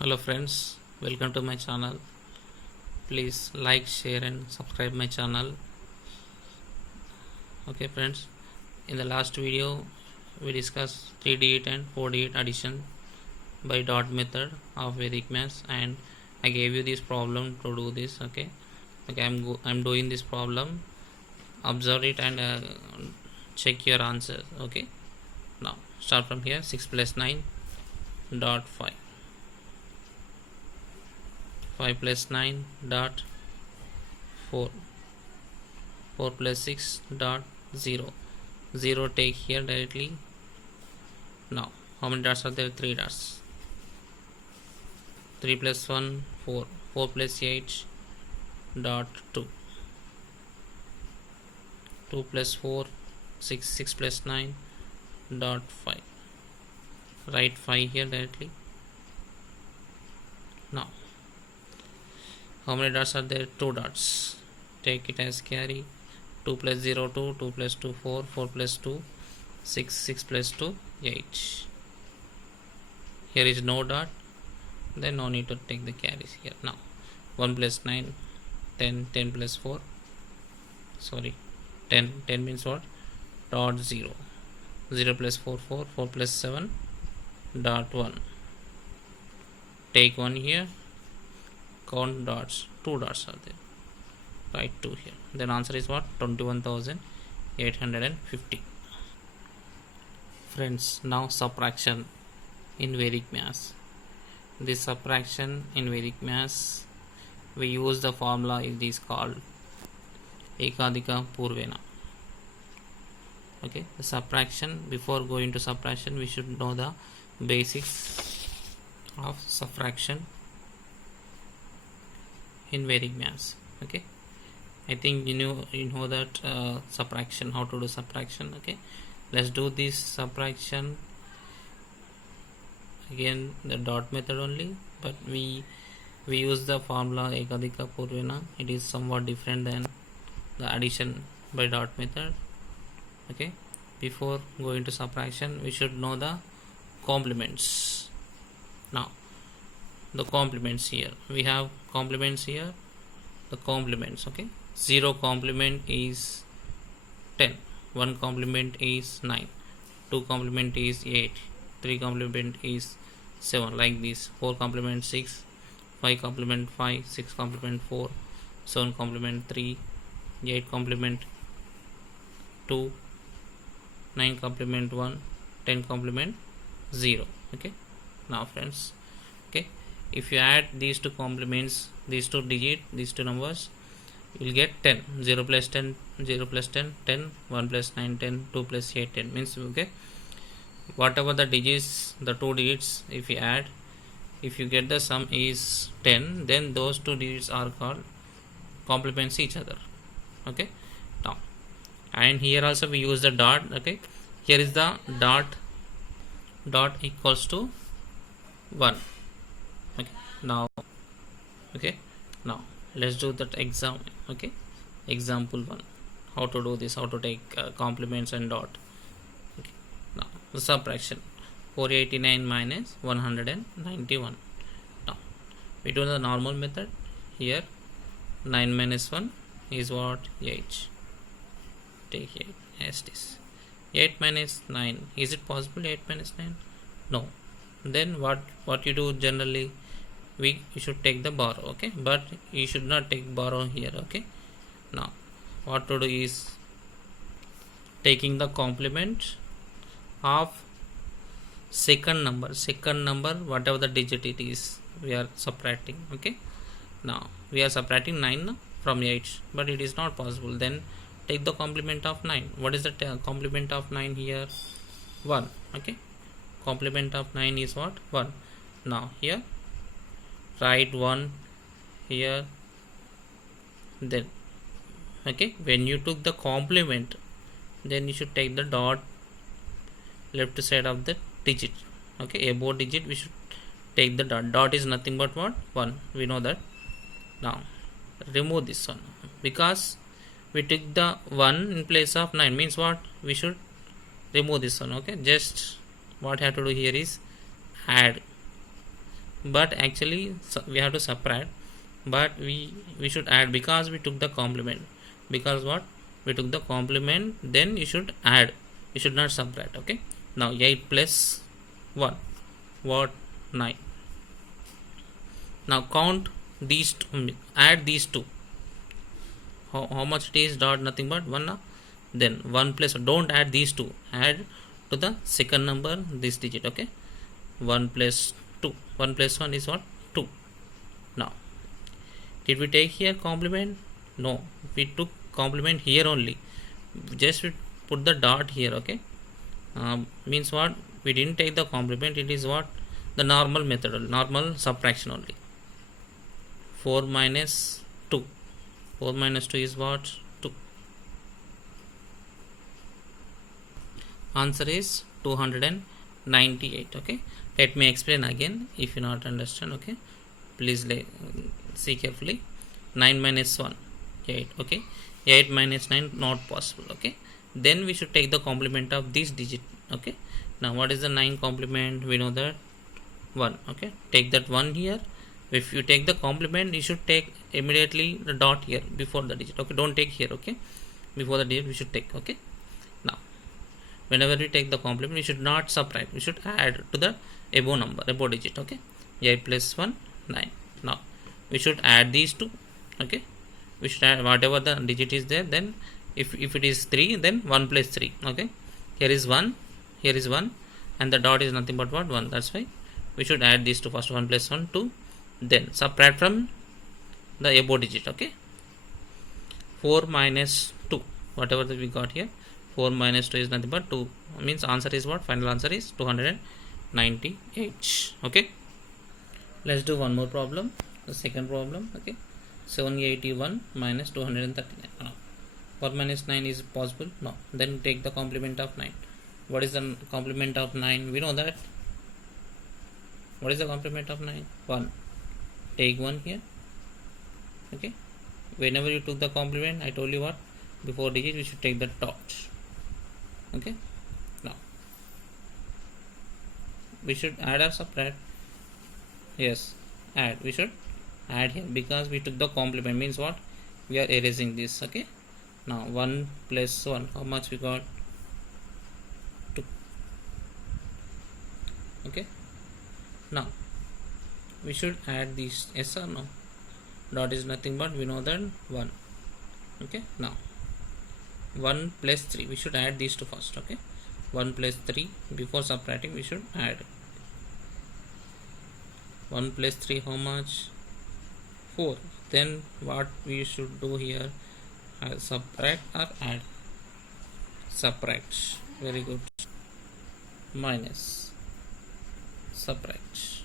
Hello friends, welcome to my channel. Please like, share and subscribe my channel. Okay friends, in the last video we discussed 3-digit and 4-digit addition by dot method of Vedic Maths, and I gave you this problem to do this. Okay, I'm doing this problem. Observe it and check your answer. Okay, now start from here. 6 plus 9 dot 5, 5 plus 9 dot 4, 4 plus 6 dot 0, 0 take here directly. Now how many dots are there? 3 dots. 3 plus 1 4, 4 plus 8 dot 2, 2 plus 4 6, 6 plus 9 dot 5. Write 5 here directly. Now how many dots are there? 2 dots. Take it as carry. 2 plus 0 2, 2 plus 2 4, 4 plus 2 6, 6 plus 2 8. Here is no dot, then no need to take the carries here. Now 1 plus 9 10, 10 plus 4, sorry 10, 10 means what? Dot 0, 0 plus 4 4, 4 plus 7 dot 1. Take 1 here, count dots, 2 dots are there, write 2 here. Then answer is what? 21,850. Friends, now subtraction in Vedic Maths. This subtraction in Vedic Maths, we use the formula. It is called Ekadika Purvena. Okay, the subtraction, before going to subtraction we should know the basics of subtraction in Vedic Maths. Okay, I think you know that subtraction, how to do subtraction. Okay, let's do this subtraction again, the dot method only, but we use the formula Ekadika Purvena. It is somewhat different than the addition by dot method. Okay, before going to subtraction we should know the complements. Now the complements, here we have complements here, the complements. Okay, 0 complement is 10, 1 complement is 9, 2 complement is 8, 3 complement is 7, like this. 4 complement 6, 5 complement 5, 6 complement 4, 7 complement 3, 8 complement 2, 9 complement 1, 10 complement 0. Okay, now friends, okay, if you add these two complements, these two digit, these two numbers, you will get 10. 0 plus 10, 0 plus 10 10, 1 plus 9 10, 2 plus 8 10, means okay, whatever the digits, the two digits, if you add, if you get the sum is 10, then those two digits are called complements each other. Okay, now, and here also we use the dot. Okay, here is the dot, dot equals to 1. Okay, now, okay, now let's do that exam. Okay, example 1, how to do this, how to take complements and dot. Okay, now the subtraction, 489 minus 191. Now we do the normal method. Here 9 minus 1 is what? 8. Take 8 as this. 8 minus 9, is it possible? 8 minus 9? No. Then what you do generally, you should take the borrow. Okay, but you should not take borrow here. Okay, now what to do is taking the complement of second number, whatever the digit it is, we are subtracting. Okay, now we are subtracting 9 from 8, but it is not possible. Then take the complement of 9. What is the complement of 9 here? 1. Okay, complement of 9 is what? 1. Now here write 1 here. Then okay, when you took the complement, then you should take the dot left side of the digit. Okay, above digit we should take the dot. Dot is nothing but what? 1, we know that. Now remove this one, because we took the 1 in place of 9, means what? We should remove this one. Okay, just what I have to do here is add but actually we have to subtract, but we should add because we took the complement. Because what, we took the complement, then you should add, you should not subtract. Okay, now 8 plus 1, what, 9. Now count these two, add these two. How much it is? Dot, nothing but 1 now. Then 1 plus, don't add these two, add to the second number this digit. Okay, 1 plus 2, 1 plus 1 is what, 2. Now did we take here complement? No, we took complement here only, just we put the dot here. Okay, means what, we didn't take the complement, it is what, the normal method, normal subtraction only. 4 minus 2, 4 minus 2 is what, 2. Answer is 298. Okay, let me explain again if you not understand. Okay, please see carefully. 9 minus 1, 8. Okay, 8 minus 9, not possible. Okay, then we should take the complement of this digit. Okay, now what is the 9 complement? We know that 1. Okay, take that 1 here. If you take the complement, you should take immediately the dot here before the digit. Okay, don't take here. Okay, before the digit we should take. Okay, now whenever we take the complement, we should not subtract, we should add to the above number, above digit. Okay, 8 plus 1, 9. Now we should add these two. Okay, we should add whatever the digit is there. Then if it is 3, then 1 plus 3. Okay, here is 1, here is 1, and the dot is nothing but what, 1. That's why we should add these two first. 1 plus 1, 2, then subtract from the above digit. Okay, 4 minus 2, whatever that we got here, 4 minus 2 is nothing but 2, means answer is what, final answer is 298. Okay, let's do one more problem, the second problem. Okay, 781 minus 239. 4 minus 9 is possible? No. Then take the complement of 9. What is the complement of 9? We know that. What is the complement of 9? 1. Take 1 here. Okay, whenever you took the complement, I told you what, before digit we should take the dot. Okay, now we should add or subtract? Yes, add. We should add here because we took the complement, means what, we are erasing this. Okay, now 1 plus 1, how much we got, 2. Okay, now we should add these, yes or no? Dot is nothing but, we know that, 1. Okay, now 1 plus 3, we should add these two first. Okay, 1 plus 3, before subtracting we should add. 1 plus 3, how much, 4. Then what we should do here, subtract or add? Subtract. Very good. Minus, subtract.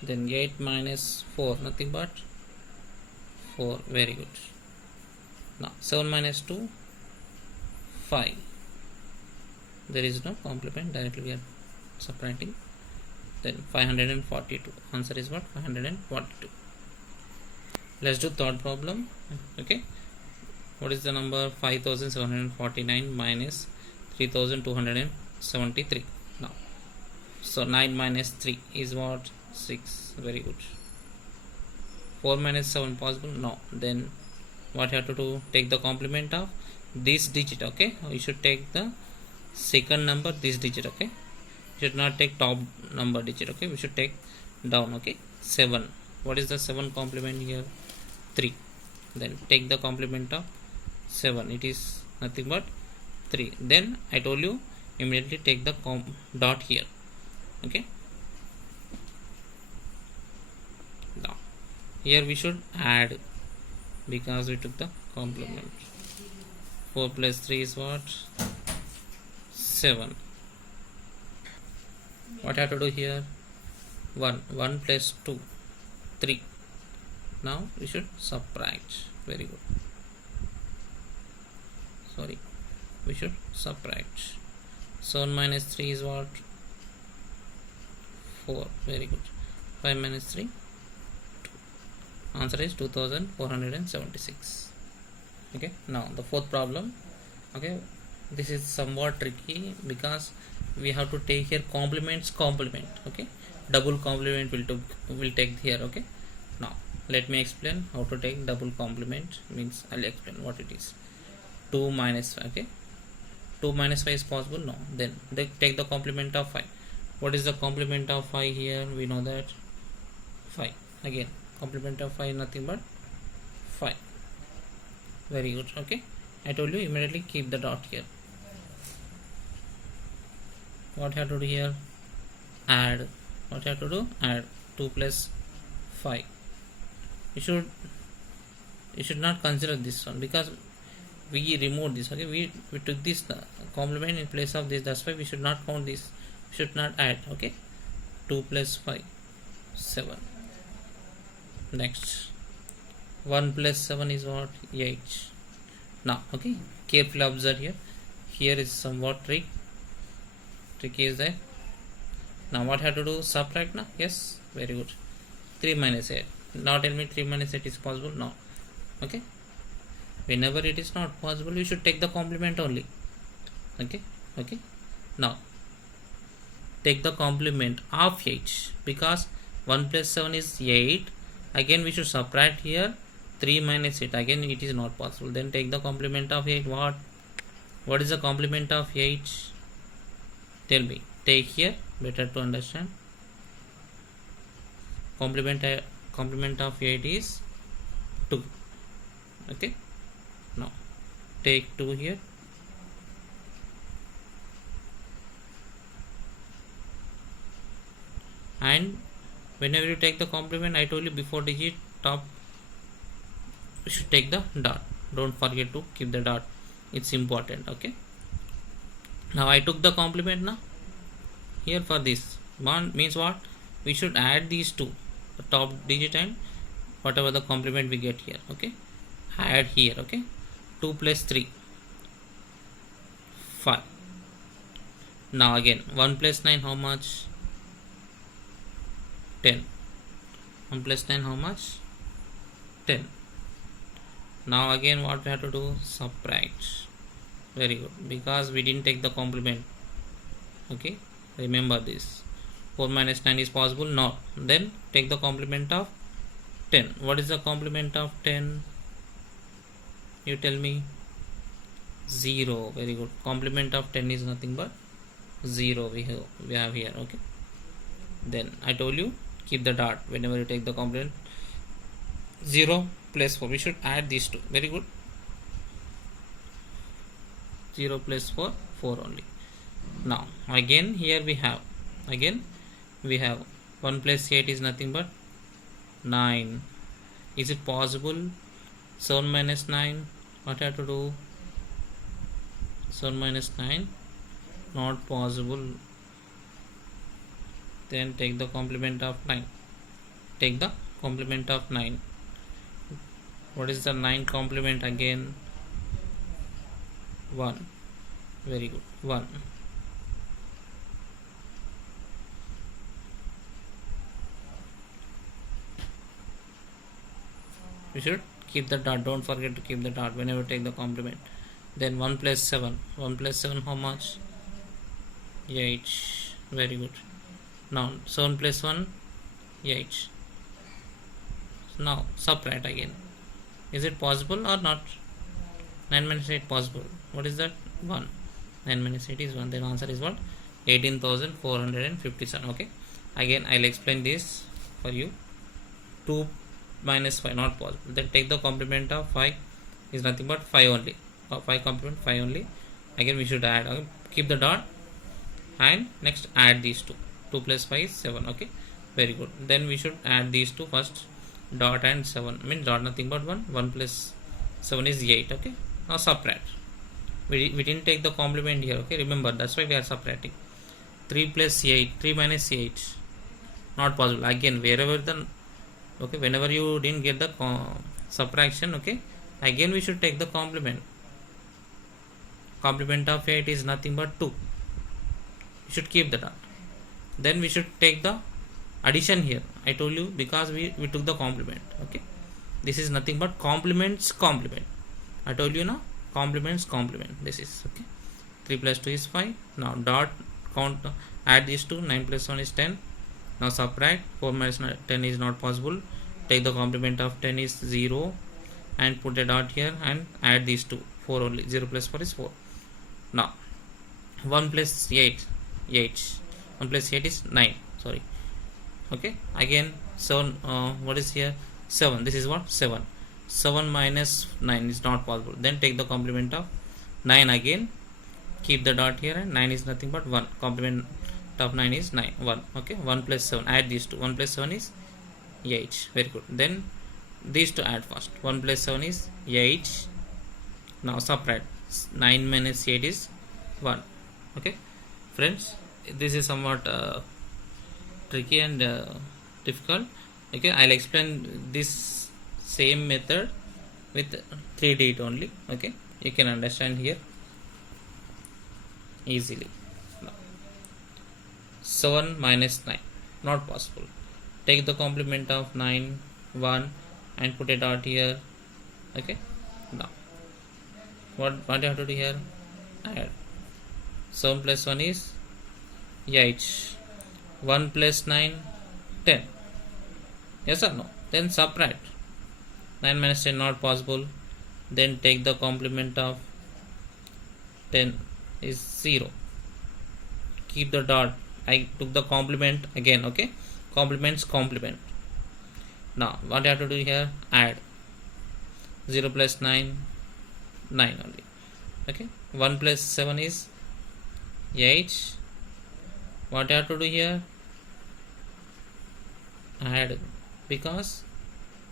Then 8 minus 4, nothing but 4. Very good. Now 7 minus 2, 5. There is no complement, directly we are subtracting. Then 542. Answer is what, 542. Let's do third problem. Okay, what is the number? 5749 minus 3273. Now so 9 minus 3 is what, 6. Very good. 4 minus 7 possible? No. Then what you have to do, take the complement of this digit. Okay, you should take the second number, this digit. Okay, you should not take top number digit. Okay, we should take down. Okay, 7. What is the 7 complement here? 3. Then take the complement of 7, it is nothing but 3. Then I told you immediately take the dot here. Okay, now here we should add because we took the complement. 4 plus 3 is what, 7. What I have to do here, 1. 1 plus 2, 3. Now we should subtract. Very good. Sorry, we should subtract. 7 minus 3 is what, 4. Very good. 5 minus 3, 2. Answer is 2476. Okay, now the fourth problem. Okay, this is somewhat tricky because we have to take here complement. Okay, double complement will take here. Okay, now let me explain how to take double complement. Means I'll explain what it is. 2 minus 5. Okay, 2 minus 5 is possible. No, then they take the complement of 5. What is the complement of 5 here? We know that 5. Again, complement of 5 is nothing but 5. Very good. Okay, I told you immediately keep the dot here. What you have to do here? Add. What you have to do? Add 2 plus 5. You should not consider this one because we removed this. Okay, we took this complement in place of this. That's why we should not count this. We should not add. Okay, 2 plus 5, 7. Next, 1 plus 7 is what? 8. Now, okay, carefully observe here. Here is somewhat trick is there. Now what have to do? Subtract. Now, yes, very good. 3 minus 8. Now tell me 3 minus 8 is possible? No. Okay, whenever it is not possible, you should take the complement only. Okay, now take the complement of 8 because 1 plus 7 is 8. Again we should subtract here 3 minus 8. Again it is not possible. Then take the complement of 8. What is the complement of 8? Tell me. Take here, better to understand. Complement of 8 is 2. Okay, now take 2 here. And whenever you take the complement, I told you before digit top you should take the dot. Don't forget to keep the dot. It's important. Okay, now I took the complement. Now here for this one means what? We should add these two, the top digit and whatever the complement we get here. Okay, add here. Okay, 2 plus 3, 5. Now again 1 plus 9 how much? 10. 1 plus 9 how much? 10. Now again what we have to do? Subtract. Very good, because we didn't take the complement. Okay, remember this. 4 minus 9 is possible? No. Then take the complement of 10. What is the complement of 10? You tell me. 0. Very good. Complement of 10 is nothing but 0 we have here. Okay, then I told you keep the dot whenever you take the complement. 0 plus 4. We should add these two. Very good. 0 plus 4, 4 only. Now again here we have 1 plus 8 is nothing but 9. Is it possible? 7 minus 9. What I have to do? 7 minus 9. Not possible. Then take the complement of 9. Take the complement of 9. What is the 9 complement again? 1. Very good. 1. You should keep the dot. Don't forget to keep the dot whenever you take the complement. Then 1 plus 7. 1 plus 7 how much? 8. Very good. Now 7 plus 1, 8. Now subtract again. Is it possible or not? 9 minus 8 possible. What is that? 1. 9 minus 8 is 1. Then answer is what? 18,457. Okay, again I'll explain this for you. 2 minus 5 not possible. Then take the complement of 5 is nothing but 5 only. 5 complement 5 only. Again we should add. Okay? Keep the dot and next add these two. 2 plus 5 is 7. Okay, very good. Then we should add these two first. Dot and 7 means dot nothing but 1. 1 plus 7 is 8. Okay, now subtract. We didn't take the complement here. Okay, remember that's why we are subtracting. 3 plus 8, 3 minus 8 not possible. Again whenever you didn't get the subtraction, okay, again we should take the complement. Complement of 8 is nothing but 2. You should keep the dot. Then we should take the addition here. I told you because we took the complement. Okay, this is nothing but complements complement. I told you now, complements complement. This is okay. 3 plus 2 is 5. Now dot count, add these two. 9 plus 1 is 10. Now subtract. 4 minus 10 is not possible. Take the complement of 10 is 0 and put a dot here and add these two. 4 only. 0 plus 4 is 4. Now 1 plus 8, 8. 1 plus 8 is 9. Sorry. Okay. Again 7. What is here? 7. This is what? 7. 7 minus 9 is not possible. Then take the complement of 9 again. Keep the dot here and 9 is nothing but 1. Complement of 9 is 9. 1. Okay. 1 plus 7. Add these two. 1 plus 7 is 8. Very good. Then these two add first. 1 plus 7 is 8. Now subtract. 9 minus 8 is 1. Okay. Friends, this is somewhat tricky and difficult. Okay. I'll explain this same method with 3 digit only. Okay. You can understand here easily. 7 minus 9, not possible. Take the complement of 9, 1 and put a dot here. Okay. Now what you have to do here? Add. 7 plus 1 is 8. 1 plus 9, 10. Yes or no? Then subtract. 9 minus 10 not possible. Then take the complement of 10 is 0. Keep the dot. I took the complement again. Okay. Complements complement. Now what you have to do here? Add. 0 plus 9, 9 only. Okay. 1 plus 7 is 8. What you have to do here? Add. Because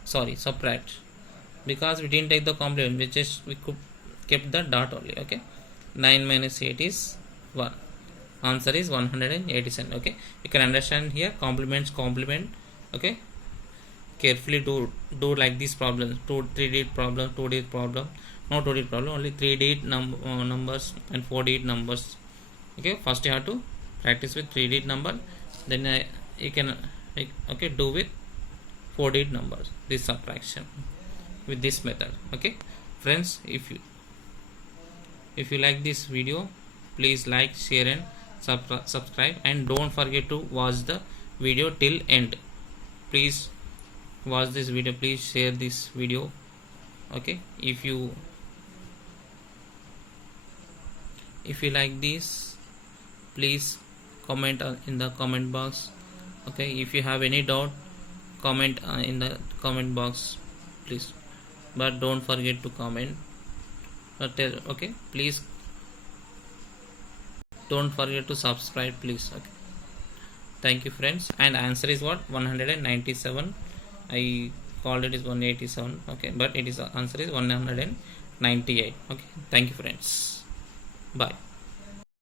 subtract, because we didn't take the complement, we could kept the dot only. Okay. 9 minus 8 is 1. Answer is 187. Okay. You can understand here complements complement. Okay. Carefully do like these problems. 3 digit problem, 2 digit problem, no 2 digit problem, only 3 digit numbers and 4 digit numbers. Okay. First you have to practice with 3 digit number, then you can do with 4 digit numbers, this subtraction with this method. Okay. Friends, if you like this video, please like, share and subscribe, and don't forget to watch the video till end. Please watch this video, please share this video. Okay. If you like this, please comment in the comment box. Okay. If you have any doubt, comment in the comment box, please, but don't forget to comment. Okay. Please don't forget to subscribe, please. Okay. Thank you, friends. And answer is what? 197. I called it is 187. Okay, but it is answer is 198. Okay. Thank you, friends. Bye.